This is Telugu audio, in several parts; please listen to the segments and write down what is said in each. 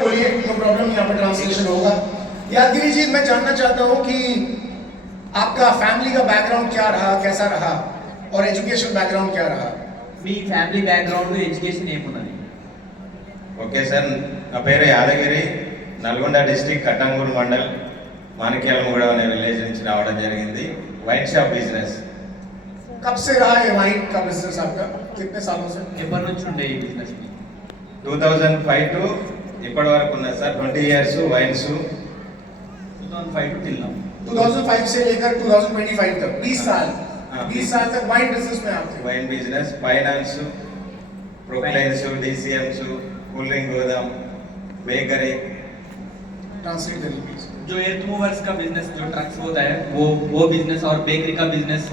बोलिए, नो प्रॉब्लम, यहाँ पर ट्रांसलेशन होगा। यादगिरी जी, मैं जानना चाहता हूँ कि आपका फैमिली का बैकग्राउंड क्या रहा, कैसा रहा, और एजुकेशन बैकग्राउंड क्या रहा? మీ ఫ్యామిలీ బ్యాక్గ్రౌండ్ ఎడ్యుకేషన్ ఏమున్నది? ఓకే సార్, నా పేరు యాదగిరి, నల్గొండ డిస్టిక్ కట్టంగూరు మండల్ మాణిక్యాలగూడ అనే విలేజ్ నుంచి రావడం జరిగింది. Wine shop business. कब से रहा है वाइन का बिजनेस आपका, कितने सालों से? ఎప్పటి నుంచి ఉండే ఈ బిజినెస్? 2005 టు ఇప్పటి వరకు ఉన్నది sir. 20 years wines. 2005 to till now. 2005 से लेकर 2025 तक 20 साल, हाँ। 20 साल तक वाइन बिजनेस में आप थे। Wine business, finance, proclains, DCMs, cool drink గోదాం, బేకరీ. ट्रांसलेट करिए प्लीज। जो एर्थ मूवर्स का बिजनेस, जो ट्रक्स होता है वो बिजनेस, और बेकरी का बिजनेस,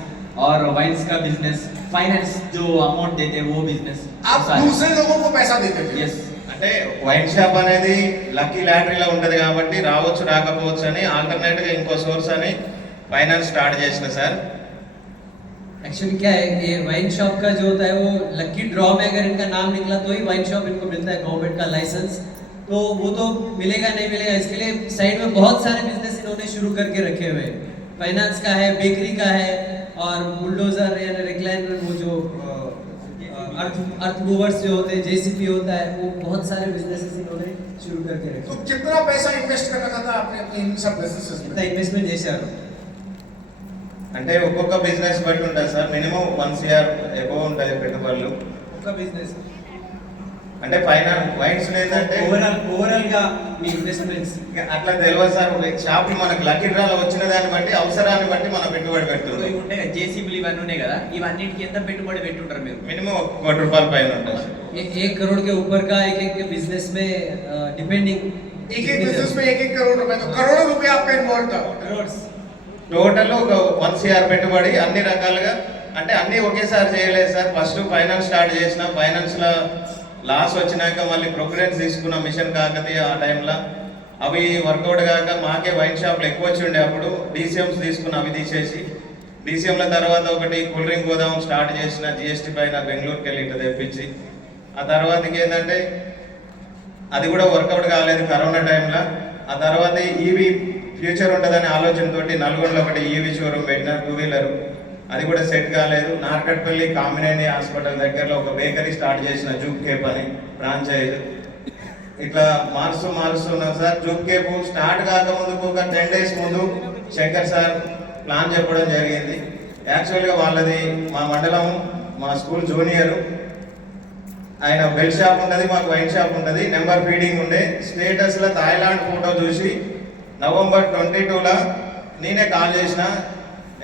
और वाइन्स का बिजनेस, फाइनेंस जो अमाउंट देते हैं वो बिजनेस। आप दूसरे लोगों को पैसा देते थे? यस। అంటే వైన్ షాప్ అనేది లక్కీ లాటరీలో ఉంటది కాబట్టి రావచ్చు రాకపోవచ్చు అని ఆల్టర్నేట్ గా ఇంకో సోర్స్ అని ఫైనాన్స్ స్టార్ట్ చేసిన సార్. एक्चुअली क्या है, ये वाइन शॉप का जो होता है वो लकी ड्रॉ में अगर इनका नाम निकला तो ही वाइन शॉप इनको मिलता है, गवर्नमेंट का लाइसेंस। तो वो तो मिलेगा नहीं मिलेगा, इसके लिए साइड में बहुत सारे बिजनेस इन्होंने शुरू करके रखे हुए हैं। फाइनेंस का है, बेकरी का है, और बुलडोजर या रिक्लाइनर, वो जो अर्थ मूवर्स जो होते हैं, JCB होता है, वो बहुत सारे बिजनेसेस इन्होंने शुरू करके रखे। तो कितना पैसा इन्वेस्ट कर रखा था आपने अपने इन सब बिजनेसेस में? इतना इन्वेस्टमेंट जैसे అంటే ఒక్కొక్క బిజినెస్ బట్టి ఉంటుంది సార్. మినిమం 1 CR అబోవ్ ఉంటుంది పెట్టుబడులు. आपका बिजनेस అంటే ఫైనాన్స్ వైన్స్ ఏంటంటే ఓవరాల్ గా మీ ఇన్వెస్ట్మెంట్స్ అట్లా తెలియదు సార్. షాప్ మనకు లక్కీ డ్రాలో వచ్చిన దాన్ని బట్టి అవసరాన్ని బట్టి మనం పెట్టుబడి పెడుతున్నాం. ఇవి ఉంటాయి కదా, జేసీబీలు ఇవన్నీ ఉన్నాయి కదా, ఇవన్నిటికి ఎంత పెట్టుబడి పెట్టుంటారు మీరు? మినిమం 1 కోటి రూపాయల పైన ఉంటుంది సార్. 1 करोड़ के ऊपर का एक बिजनेस में डिपेंडिंग एक बिजनेस में 1 करोड़ रुपए, तो करोड़ों रुपए आपका इन्वॉल्व था। టోటల్ ఒక 1 CR పెట్టుబడి అన్ని రకాలుగా. అంటే అన్ని ఒకేసారి చేయలేదు సార్. ఫస్ట్ ఫైనాన్స్ స్టార్ట్ చేసిన, ఫైనాన్స్ లో లాస్ వచ్చినాక మళ్ళీ ప్రొక్యూరెన్స్ తీసుకున్న మిషన్ కాకతీయ ఆ టైంలో. అవి వర్కౌట్ కాక మాకే వైన్ షాప్లు ఎక్కువ వచ్చి ఉండే అప్పుడు DCMs తీసుకున్న, అవి తీసేసి DCMల తర్వాత ఒకటి కూల్ డ్రింక్ గోదాం స్టార్ట్ చేసిన, GST పైన బెంగళూరుకి వెళ్ళి ఇట్లా తెప్పించి. ఆ తర్వాతకి ఏంటంటే అది కూడా వర్కౌట్ కాలేదు కరోనా టైంలో. ఆ తర్వాత ఈవీ ఫ్యూచర్ ఉంటుందనే ఆలోచనతోటి నల్గొండలో ఒకటి ఈవీ షోరూమ్ పెట్టిన, 2 వీలర్. అది కూడా సెట్ కాలేదు. నార్కట్పల్లి కామినేని హాస్పిటల్ దగ్గరలో ఒక బేకరీ స్టార్ట్ చేసిన, జూప్ కేప్ అని ఫ్రాంచైజ్. ఇట్లా మారుస్తున్నాం సార్. జూప్ కేప్ స్టార్ట్ కాకముందుకు ఒక 10 days ముందు శంకర్ సార్ ప్లాన్ చెప్పడం జరిగింది. యాక్చువల్గా వాళ్ళది మా మండలం, మా స్కూల్ జూనియర్. ఆయన బెల్ షాప్ ఉంటుంది, మాకు వైన్ షాప్ ఉంటుంది. నెంబర్ ఫీడింగ్ ఉండే. స్టేటస్లో థాయిలాండ్ ఫోటో చూసి నవంబర్ 22లో నేనే కాల్ చేసిన.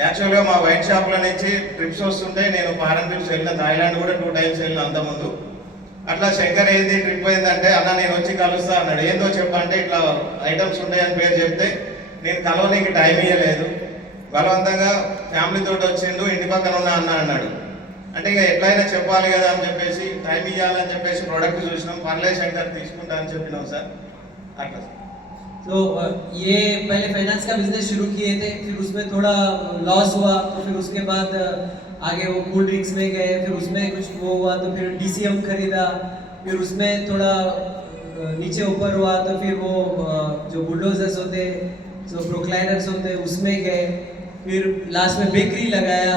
యాక్చువల్గా మా వైన్ షాప్లో నుంచి ట్రిప్స్ వస్తుంటే నేను ఫారెన్ ట్రిప్స్ వెళ్ళిన, థాయిలాండ్ కూడా 2 times వెళ్ళిన అంతకుముందు. అట్లా శంకర్ ఏంది ట్రిప్ అయిందంటే, అన్న నేను వచ్చి కలుస్తా అన్నాడు. ఏందో చెప్పంటే ఇట్లా ఐటమ్స్ ఉంటాయని పేరు చెప్తే నేను కలవనీకి టైం ఇవ్వలేదు. బలవంతంగా ఫ్యామిలీతో వచ్చిండు, ఇంటి పక్కన ఉన్నా అన్న అన్నాడు. అంటే ఇక ఎట్లయినా చెప్పాలి కదా అని చెప్పేసి టైం ఇవ్వాలని చెప్పేసి ప్రోడక్ట్ చూసినాం. పర్లేదు శంకర్ తీసుకుంటా అని చెప్పినాం సార్. అట్లా तो ये पहले फाइनेंस का बिजनेस शुरू किए थे, फिर उसमें थोड़ा लॉस हुआ, तो फिर उसके बाद आगे वो कूल ड्रिंक्स में गए, फिर उसमें कुछ वो हुआ तो फिर DCM खरीदा, फिर उसमें थोड़ा नीचे ऊपर हुआ तो फिर वो जो बुलडोजर्स होते, जो प्रोक्लाइनर्स होते, उसमें गए, फिर लास्ट में बेकरी लगाया,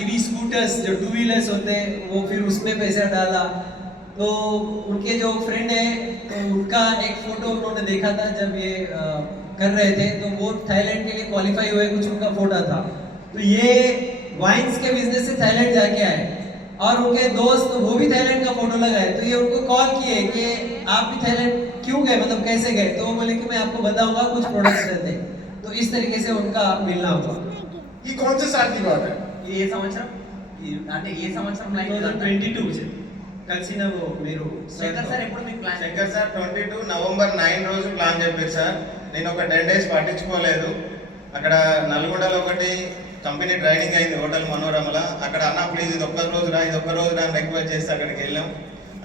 EV स्कूटर्स जो 2 व्हीलर्स होते हैं वो फिर उसमें पैसा डाला। तो उनके जो फ्रेंड है, तो उनका एक फोटो उन्होंने देखा था जब ये कर रहे थे, तो वो थाईलैंड के लिए क्वालिफाई हुए, कुछ उनका फोटो था। तो ये वाइन्स के बिजनेस से थाईलैंड जाके आए, और उनके दोस्त वो भी थाईलैंड का फोटो लगाए। तो ये उनको कॉल किए कि आप भी थाईलैंड क्यों गए, मतलब कैसे गए? तो वो बोले कि मैं आपको बताऊंगा, कुछ प्रोडक्ट्स रहते हैं। तो इस तरीके से उनका मिलना हुआ। ये कौन से साल की बात है? ఏ సంవత్సరం అంటే ఏ సంవత్సరం లైన్ 2022 से కలిసి నా మీరు శంకర్ సార్ ఎప్పుడు మీకు ప్లాన్? శంకర్ సార్ 22 నవంబర్ 9 రోజు ప్లాన్ చెప్పారు సార్. నేను ఒక 10 days పట్టించుకోలేదు. అక్కడ నల్గొండలో ఒకటి కంపెనీ ట్రైనింగ్ అయింది, హోటల్ మనోరమల. అక్కడ అన్న ప్లీజ్ ఇది ఒక్క రోజు రా, ఇది ఒక్క రోజు రా అని రిక్వెస్ట్ చేస్తే అక్కడికి వెళ్ళాం.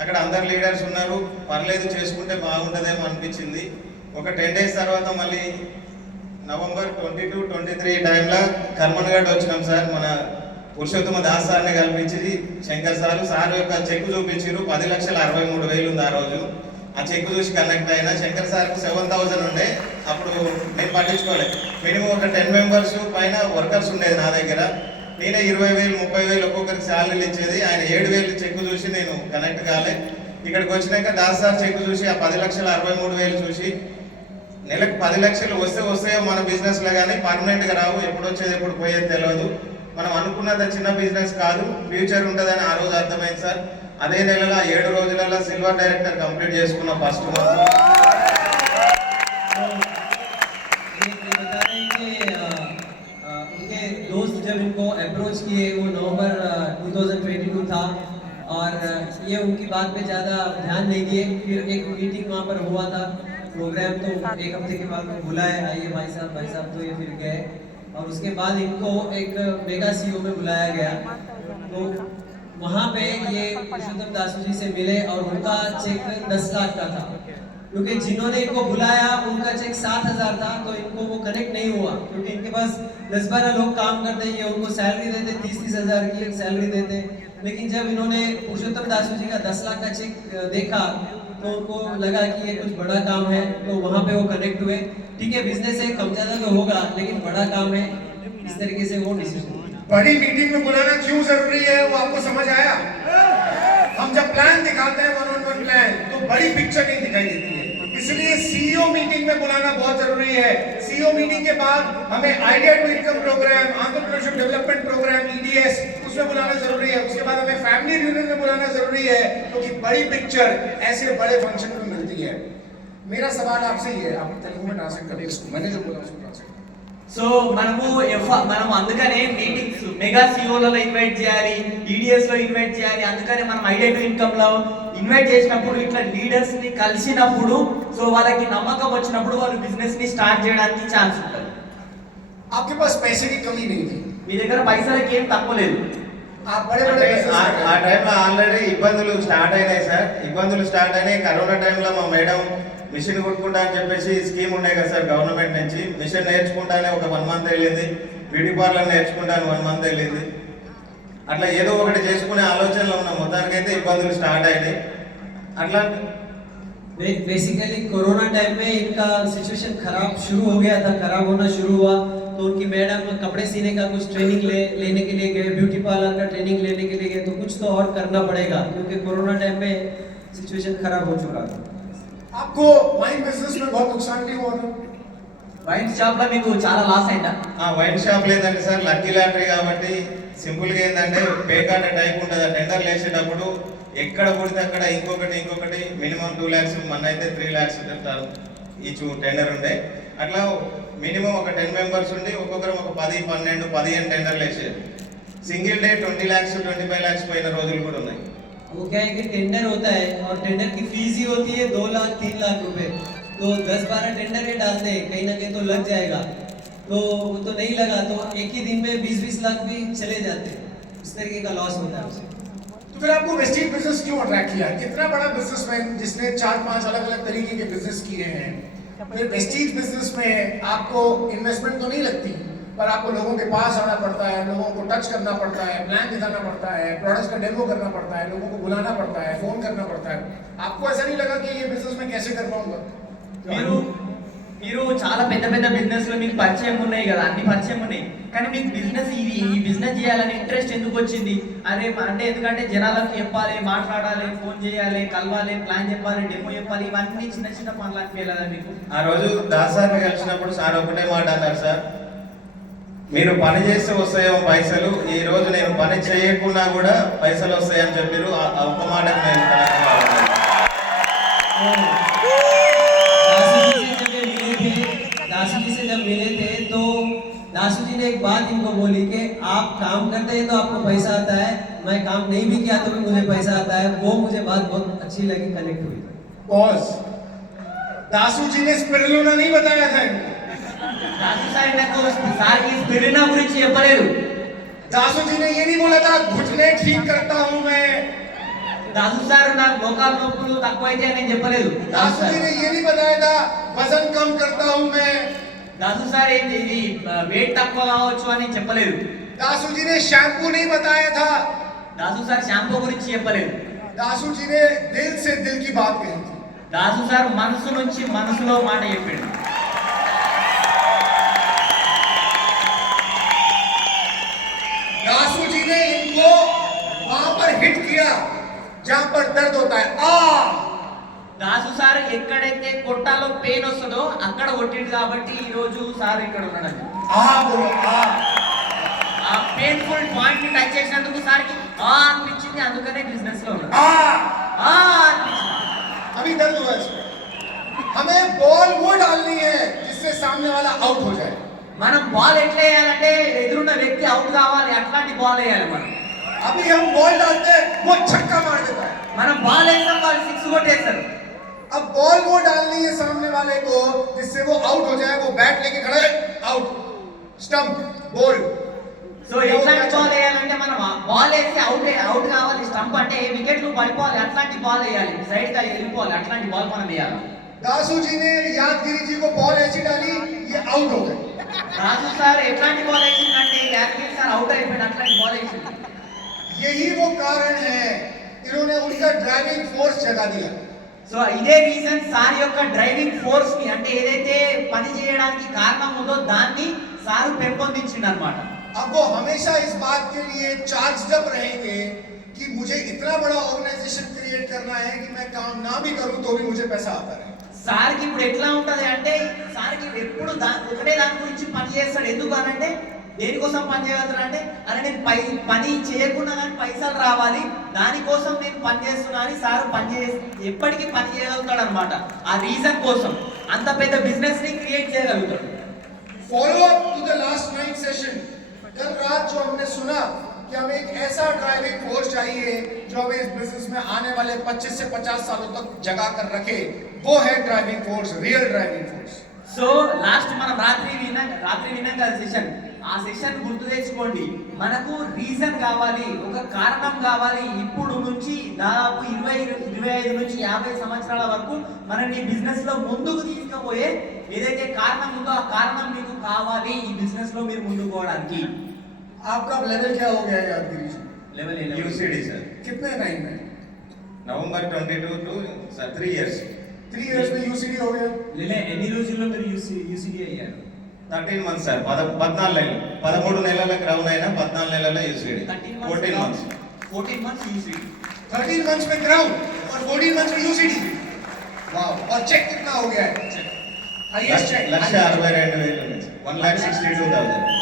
అక్కడ అందరు లీడర్స్ ఉన్నారు, పర్లేదు చేసుకుంటే బాగుంటుందేమో అనిపించింది. ఒక 10 days తర్వాత మళ్ళీ నవంబర్ 22, 23 టైంలో కర్మన్ఘాట్ వచ్చినాం సార్. మన పురుషోత్తమ దాస్ సార్ని కల్పించి శంకర్ సార్ యొక్క చెక్ చూపించారు. 10,63,000 ఉంది ఆ రోజు. ఆ చెక్ చూసి కనెక్ట్ అయినా. శంకర్ సార్కు 7,000 ఉండే, అప్పుడు నేను పట్టించుకోలేదు. మినిమం ఒక 10 మెంబర్స్ పైన వర్కర్స్ ఉండేది నా దగ్గర. నేనే 20,000 30,000 ఒక్కొక్కరికి శాలరీలు ఇచ్చేది. ఆయన 7,000 చెక్ చూసి నేను కనెక్ట్ కాలే. ఇక్కడికి వచ్చినాక దాస్ సార్ చెక్ చూసి ఆ 10,63,000 చూసి నెలకు 10 లక్షలు వస్తే మన బిజినెస్లో కానీ పర్మనెంట్గా రావు, ఎప్పుడు వచ్చేది ఎప్పుడు పోయేది తెలియదు. మనం అనుకున్నది చిన్న బిజినెస్ కాదు, ఫ్యూచర్ ఉంటుందని ఆ రోజు అర్థమైంది సార్. అదే నెలలో 7 రోజులలో సిల్వర్ డైరెక్టర్ కంప్లీట్ చేసుకున్న ఫస్ట్ మంత్. उनके दोस्त जब इनको अप्रोच किए वो नवंबर 2022 था और ये उनकी बात पे ज़्यादा ध्यान नहीं दिए। फिर एक मीटिंग वहाँ पर हुआ था, प्रोग्राम तो 1 हफ्ते के बाद बुलाए, आइए भाई साहब, तो ये फिर गए और उसके बाद इनको एक मेगा सीओ में बुलाया गया। तो वहाँ पे ये पुरुषोत्तम दासू जी से मिले और उनका चेक 10 लाख का था, क्योंकि जिन्होंने इनको बुलाया उनका चेक 7,000 था, तो इनको वो कनेक्ट नहीं हुआ, क्योंकि इनके पास 10-12 लोग काम करते हैं, ये उनको सैलरी देते 30-30 हज़ार की एक सैलरी देते। लेकिन जब इन्होंने पुरुषोत्तम दासू जी का 10 लाख का चेक देखा तो उनको लगा कि ये कुछ बड़ा काम है, तो वहाँ पे वो कनेक्ट हुए। ठीक है, बिजनेस है, कम ज़्यादा तो होगा, लेकिन बड़ा काम है, इस तरीके से वो डिसीजन। बड़ी मीटिंग में बुलाना क्यों जरूरी है वो आपको समझ आया? हम जब प्लान दिखाते हैं 1-on-1 प्लान, तो बड़ी पिक्चर नहीं दिखाई देती है, इसलिए सीईओ मीटिंग में बुलाना बहुत जरूरी है। सीईओ मीटिंग के बाद हमें idea to income program, entrepreneurship development program EDS उसमें बुलाना जरूरी है। उसके बाद हमें फैमिली रियूनियन में बुलाना जरूरी है, क्योंकि बड़ी पिक्चर ऐसे बड़े फंक्शन में मिलती है। मेरा सवाल आपसे ही है, आप तेलुगु में ट्रांसलेट करिए इसको, मैंने जो बोला उसको ट्रांसलेट। సో మనం అందుకనే మీటింగ్స్ మెగా సిఓలలో ఇన్వైట్ చేయాలి, ఈడిఎస్ లో ఇన్వైట్ చేయాలి. అందుకనే మనం ఐడియా టు ఇన్కమ్ లో ఇన్వైట్ చేసినప్పుడు ఇట్లా లీడర్స్ ని కలిసినప్పుడు సో వాళ్ళకి నమ్మకం వచ్చినప్పుడు వాళ్ళు బిజినెస్ ని స్టార్ట్ చేయడానికి ఛాన్స్ ఉంటుంది. आपके पास पैसे की कमी नहीं थी, మీ దగ్గర పైసలకి ఏం తక్కువ లేదు. आप बड़े बड़े ఆ టైంలో ఆల్రెడీ ఇబ్బందులు స్టార్ట్ అయినాయి సార్. ఇబ్బందులు స్టార్ట్ అయినాయి. కరోనా టైంలో మా మేడం మిషన్ కొట్టుకుంటా అని చెప్పేసి స్కీమ్ ఉండే కదా సార్ గవర్నమెంట్ నుంచి. మిషన్ నేర్చుకుంటానే ఒక 1 మంత్ వెళ్ళింది, బ్యూటీ పార్లర్ నేర్చుకుంటాను 1 మంత్ వెళ్ళింది. అట్లా ఏదో ఒకటి చేసుకునే ఆలోచనలో ఉన్న మొత్తానికి అయితే ఇబ్బందులు స్టార్ట్ అయినాయి. అట్లా बेसिकली कोरोना टाइम में इनका सिचुएशन खराब शुरू हो गया था, खराब होना शुरू हुआ, तो उनकी मैडम कपड़े सीने का कुछ ट्रेनिंग लेने के लिए गए, ब्यूटी पार्लर का ट्रेनिंग लेने के लिए गए, तो कुछ तो और करना पड़ेगा, क्योंकि कोरोना टाइम में सिचुएशन खराब हो चुका था। आपको वाइन बिजनेस में बहुत नुकसान भी हुआ था? వైన్ షాప్ లో మీకు చాలా లాస్ అయిందా? వైన్ షాప్ లేదండి సార్, లక్కీ లాటరీ కాబట్టి సింపుల్గా ఏంటంటే పేకాట టైప్ ఉంటుంది. ఆ టెండర్లు వేసేటప్పుడు ఎక్కడ పడితే అక్కడ ఇంకొకటి మినిమం 2 lakhs, మన అయితే 3 lakhs ఈచ్ టెండర్ ఉండే. అట్లా మినిమం ఒక 10 మెంబర్స్ ఉండి ఒక్కొక్కరు ఒక 10, 12, 15 టెండర్లు వేసేది. సింగిల్ డే 20 lakhs 25 lakhs పోయిన రోజులు కూడా ఉన్నాయి. वो क्या है कि टेंडर होता है और टेंडर की फीस ही होती है 2 लाख 3 लाख रुपए, तो 10-12 टेंडर ये डालते हैं, कहीं ना कहीं तो लग जाएगा, तो वो तो नहीं लगा, तो एक ही दिन में 20-20 लाख भी चले जाते हैं, इस तरीके का लॉस होता है उसे। तो फिर आपको वेस्टीज बिजनेस क्यों अट्रैक्ट किया? कितना बड़ा बिजनेसमैन जिसने 4-5 अलग-अलग तरीके के बिजनेस किए हैं, फिर वेस्टीज बिजनेस में आपको इन्वेस्टमेंट तो नहीं लगती, पर आपको लोगों के पास आना पड़ता है, लोगों को टच करना पड़ता है, प्लान दिखाना पड़ता है, प्रोडक्ट्स का डेमो करना पड़ता है, लोगों को बुलाना पड़ता है, फोन करना पड़ता है। आपको ऐसा नहीं लगा कि ये बिजनेस मैं कैसे कर पाऊंगा? మీరు చాలా పెద్ద పెద్ద బిజినెస్ లో మీకు పరిచయం ఉన్నాయి కదా, అన్ని పరిచయం ఉన్నాయి, కానీ మీకు బిజినెస్ ఈ బిజినెస్ చేయాలని ఇంట్రెస్ట్ ఎందుకు వచ్చింది? అరే అంటే ఎందుకంటే జనాలకు చెప్పాలి, మాట్లాడాలి, ఫోన్ చేయాలి, కలవాలి, ప్లాన్ చెప్పాలి, డెమో చెప్పాలి, ఇవన్నీ చిన్న చిన్న పనులు అనిపించలేదా మీకు? ఆ రోజు దాస్ సార్ని కలిసినప్పుడు సార్ ఒకటే మాట అన్నారు సార్, మీరు పని చేస్తే వస్తాయేమో పైసలు, ఈ రోజు నేను పని చేయకుండా కూడా పైసలు వస్తాయని చెప్పారు. ఆ ఒక్క మాటకు నేను కనెక్ట్ కావాలి. दासू जी से जब मिले थे तो दासू जी ने एक बात इनको बोली कि आप काम करते हैं तो आपको पैसा आता है, मैं काम नहीं भी किया तो भी मुझे पैसा आता है। वो मुझे बात बहुत अच्छी लगी, कनेक्ट हुई। बॉस, दासू जी ने स्पिरुलिना नहीं बताया था इनको। దాసు సార్ నాకు సార్ की స్పిరులినా గురించి చెప్పలేదు. दासू जी ने ये नहीं बोला था घुटने ठीक करता हूँ मैं। దాసు సార్ నాకు మోకాలు నొప్పులు తక్కువైతే అని చెప్పలేదు. दासू जी ने ये नहीं बताया था वजन कम करता हूँ मैं। దాసు సార్ ఏంటి ఇది వెయిట్ తక్కువ కావచ్చు అని చెప్పలేదు. दासू जी ने शैम्पू नहीं बताया था। దాసు సార్ షాంపూ గురించి చెప్పలేదు. दासू जी ने दिल से दिल की बात कही थी। దాసు సార్ మనసు నుంచి మనసులో మాట చెప్పాడు. दासू जी ने इनको वहां पर हिट किया जहां पर दर्द होता है దాసు సార్ ఎక్కడైతే కొట్టాలో పెయిన్ వస్తుందో అక్కడ కొట్టిండు కాబట్టి ఈ రోజు సార్ ఇక్కడ ఉన్నాడు. बोलो ఆ పెయిన్ఫుల్ పాయింట్ ని టచ్ చేసినందుకు సార్కి అనిపించింది, అందుకనే బిజినెస్ లో ఉన్నాడు. అనిపించింది. अभी दर्द हुआ है हमें बॉल वो डालनी है जिससे सामने वाला आउट हो जाए మనం బాల్ ఎట్లా వేయాలంటే ఎదురున్న వ్యక్తి అవుట్ కావాలి, అట్లాంటి బాల్ వేయాలి. మనం अभी हम बॉल डालते हैं वो छक्का मार देता है మనం బాల్ వేస్తాం, వాళ్ళు సిక్స్ కొట్టేస్తారు. अब बॉल वो डालनी है सामने वाले को जिससे वो आउट हो जाए वो बैट लेके खड़ा है आउट स्टंप बॉल సో ఎట్లాంటి బాల్ వేయాలంటే మనం బాల్ వేసి అవుట్ కావాలి. స్టంప్ అంటే వికెట్లు పడిపోవాలి, అట్లాంటి బాల్ వేయాలి, సైడ్ గా వెళ్ళిపోవాలి, అట్లాంటి బాల్ మనం వేయాలి. दासू जी ने यादगिरी जी को बॉल ऐसी डाली ये आउट हो गए రాజు సార్ ఎట్లాంటి బాల్ వేసిందంటే యాదగిరి సార్ అవుట్ అయిపోయింది, అట్లాంటి బాల్ వేసింది. यही वो कारण है इन्होंने उनका ड्राइविंग फोर्स जगा दिया సో ఇదే రీజన్ సార్ యొక్క డ్రైవింగ్ ఫోర్స్ ని, అంటే ఏదైతే పని చేయడానికి కారణం ఉందో దాన్ని సార్ పెంపొందించింది అన్నమాట. अब वो हमेशा इस बात के लिए चार्ज्ड अप रहेंगे कि मुझे इतना बड़ा ऑर्गेनाइजेशन क्रिएट करना है कि मैं काम ना भी करूं तो भी मुझे पैसा आता रहे సార్ కి ఇప్పుడు ఎట్లా ఉంటది అంటే సార్ కి ఎప్పుడు ఒకటే దాని గురించి పని చేస్తాడు. ఎందుకు అనంటే దేనికోసం పని చేయగలుగుతాడు అంటే అరే నేను పని చేయకుండా కానీ పైసలు రావాలి, దానికోసం నేను పని చేస్తున్నా అని సార్ ఎప్పటికీ పని చేయగలుగుతాడు అనమాట. ఆ రీజన్ కోసం అంత పెద్ద బిజినెస్ ని క్రియేట్ చేయగలుగుతాడు. Follow up to the last night session कल रात जो हमने सुना कि हमें एक ऐसा ड्राइविंग फोर्स चाहिए जो हमें इस बिजनेस में आने वाले 25 से 50 सालों तक जगा कर रखे वो है driving force real driving force so last మనం రాత్రి విన్నాం కదా సెషన్, ఆ సెషన్ గుర్తు తెచ్చుకోండి. మనకు రీజన్ కావాలి, ఒక కారణం కావాలి. ఇప్పుడు నుంచి దాదాపు 25 నుంచి 50 సంవత్సరాల వరకు మనని బిజినెస్ లో ముందుకు తీసుకుపోయే ఏదైతే కారణం ఉందో ఆ కారణం మీకు కావాలి ఈ బిజినెస్ లో మీరు ముందుకు పోవడానికి. आपका लेवल क्या हो गया है यादगिरी जी లెవెల్ యూసీడీ సార్ कितने टाइम में నవంబర్ 22 టు 3 ఇయర్స్ 3 इयर्स में यूसीडी हो गया ఎన్ని రోజుల్లో మీరు యూసీడీ అయ్యారు? 13 మంత్స్ సార్ 14 నెలలు 13 నెలలకు రౌండ్ అయినా 14 నెలల UCD 14 months 14 months UCD 13 months में ग्राउंड और 14 मंथ्स में यूसीडी वाओ और चेक कितना हो गया है हाईएस्ट चेक 1,62,000 ఉంది 1,62,000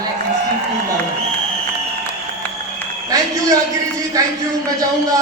1,62,000. Thank you Yadagiri ji thank you मैं चाहूंगा